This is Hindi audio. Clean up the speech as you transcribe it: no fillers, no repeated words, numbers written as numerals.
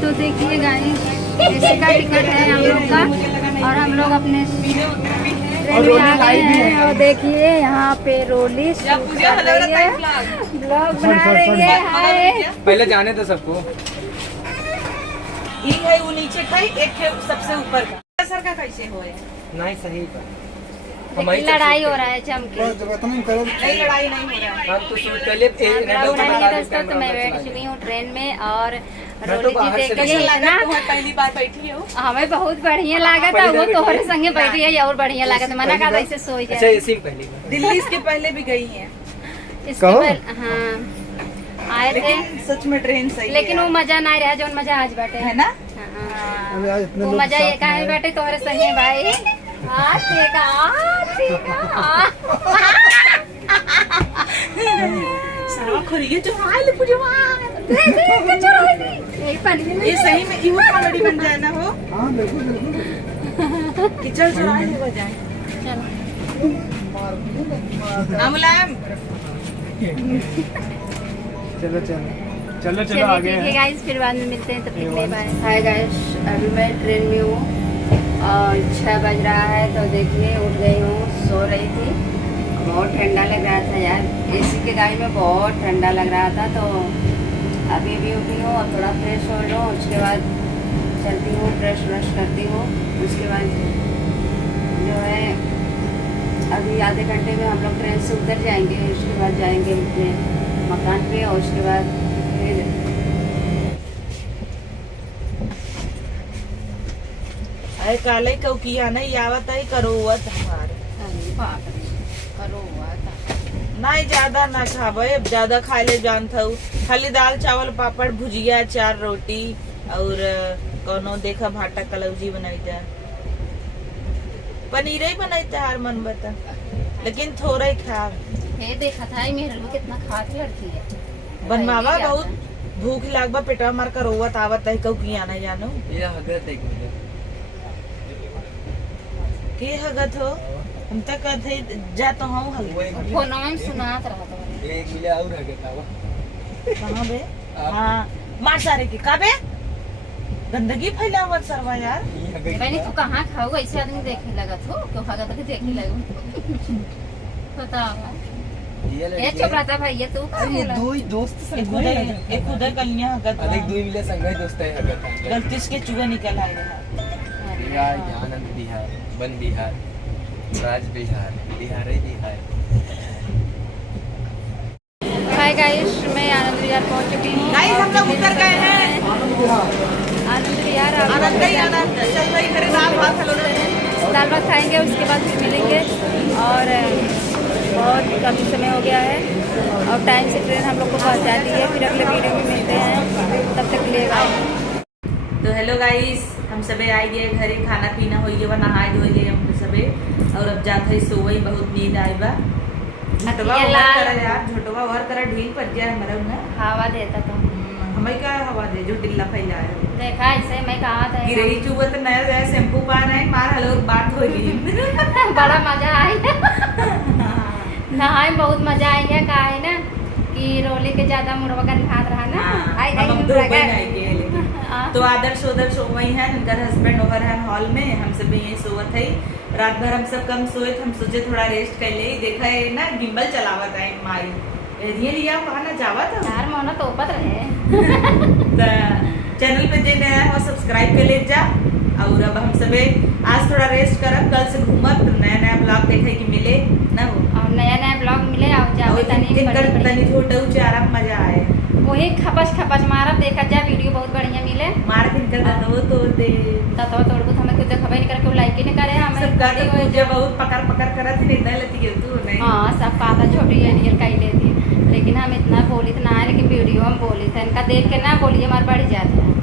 तो देखिए गाइस, एसी का टिकट है हम लोग का और हम लोग अपने ट्रेन में आ गए हैं। और देखिए यहाँ पे रोली शूट कर रही है, ब्लॉग बना रही है। हाय, पहले जाने तो सबको एक है वो नीचे का, एक है सबसे ऊपर का। सर का कैसे हो नहीं सही पर देखिए लड़ाई हो रहा है चमके। नहीं, लड़ाई नहीं हो रहा है। हम तो शूट कर लिए दोस्तों, तो मैं बैठ चुकी हूँ ट्रेन में और रोली जी देखिए इतना पहली बार बैठी हो। हमें बहुत बढ़िया लगा था। वो तोहरे संगे बैठी है और बढ़िया लगा था। मना कहा था ऐसे सो अच्छा जाए। इसी पहली दिल्ली इसके पहले भी गई है, इसके हाँ आए थे, लेकिन सच में ट्रेन सही लेकिन है। वो मजा नहीं रहा जो मजा आज बैठे है ना। हाँ। वो मजा ये कहा बैठे तोहरे संगे भाई। खोलिए जो हाल पूछो ये सही में इहो कॉमेडी बन जाए ना हो। हां बिल्कुल कि चल चुराए ले बजाए। चलो मुलायम, चलो चलो चलो आगे ठीक है गाइस, फिर बाद में मिलते हैं। तब तक के लिए बाय। हाय गाइस, अभी मैं ट्रेन में हूँ और 6 बज रहा है। तो देखिए उठ गई हूँ, सो रही थी। बहुत ठंडा लग रहा था यार, एसी के गाड़ी में बहुत ठंडा लग रहा था। तो अभी भी उठी हूँ और थोड़ा फ्रेश हो लूँ, उसके बाद चलती हूँ, ब्रश करती हूँ। उसके बाद जो है अभी आधे घंटे में हम लोग ट्रेन से उतर जाएंगे। उसके बाद जाएंगे अपने मकान पे और उसके बाद फिर अरे काले कौकिया नहीं आवत है करोवत हमारे। अरे बाप रे, करो हुआ था। नहीं ज्यादा ना खाबे, अब ज्यादा खाए ले जानत हूँ। खाली दाल चावल पापड़ भुजिया 4 रोटी और कोनो देखा भाटा कलौजी बनाई, पनीर ही बनाई हर मन बता, लेकिन थोड़ा ही खा। ये देखा था मेरे को कितना खाती लड़की है। बनवावा बहुत भूख लागबा, पेटवा मार कर रोवत आवत है कौकिया ना जानो। ये हगत एक मिनट के हगत हो हम तक कहते जा तो हूँ हगत फोन में सुनात रहा था। एक मिला और हगत आवा कहाँ बे। हाँ मार सारे के का बे, गंदगी फैलावत सरवा यार। मैंने तू कहाँ खाओ, ऐसे आदमी देखे लगा तो क्यों खागा तो देखे लगा बताओ। ये चुप रहता भाई, ये तू अरे दो ही दोस्त एक खुदा कलिया हगत अधिक दो मिले संग दोस्त है हगत गलती से चूहा निकल आए रहा। आनंद बिहार, वन बिहार, राज बिहार, बिहार ही बिहार। हाय गाइस, मैं आनंद विहार पहुंच चुकी हूँ। गाइस हम लोग उतर गए हैं आनंद विहार। आनंद ही आनंद चल भाई करे दाल भात हेलो दाल भात खाएंगे, उसके बाद फिर मिलेंगे। और बहुत काफ़ी समय हो गया है और टाइम से ट्रेन हम लोग को पहुँचा दी है। फिर अगले वीडियो में मिलते हैं, तब तक के लिए बाय। तो हेलो गाइस, हम सबे आई गए घरे, खाना पीना हो गया, नहाए धोए गए हम सबे और अब जाते ही सोई, बहुत नींद आई बा। झटवा और करा यार, झटवा और करा ढील पड़ जाए हमारा ना हवा देता तो हमें क्या हवा दे जो टिल्ला फैलाए देखा ऐसे मैं कहा था कि रही चुबा तो नया नया शैम्पू पा रहे मार हलो बात हो गई। बड़ा मजा आई नहाए, बहुत मजा आई है। कहा है ना कि रोली के ज्यादा मुड़वा का हाथ रहा ना। तो आदर्श वही है, उनका हस्बैंड ओवर है हॉल में, हम सब यही सोवत है। रात भर हम सब कम सोए, हम सोचे थोड़ा रेस्ट कर ले। देखा है ना गिम्बल चलावत है माई ये लिया कहा ना जावत यार मोना तो ऊपर रहे। चैनल पे जे नया है वो सब्सक्राइब कर ले जा। और अब हम सबे आज थोड़ा रेस्ट करब, कल से घूमब, नया नया ब्लॉग देखे कि मिले ना हो और नया ब्लॉग मिले और जाओ तनी छोटे ऊंचे आराम मजा आए। वही खपच मारब, देखा जा वीडियो बहुत बढ़िया मिले। मार के निकल दो तोड़ दे ततवा तोड़ को हमें कुछ देखबे नहीं करे, लाइक ही नहीं करे। हमें सब गाड़ी हो जब बहुत पकड़ करत नहीं इतना लेती है तू नहीं। हां सब पाता छोटी एनियल का ही लेती, लेकिन हम इतना बोली तो ना है, लेकिन वीडियो हम बोली थे इनका देख के ना बोलिए हमारे बढ़ जाता है।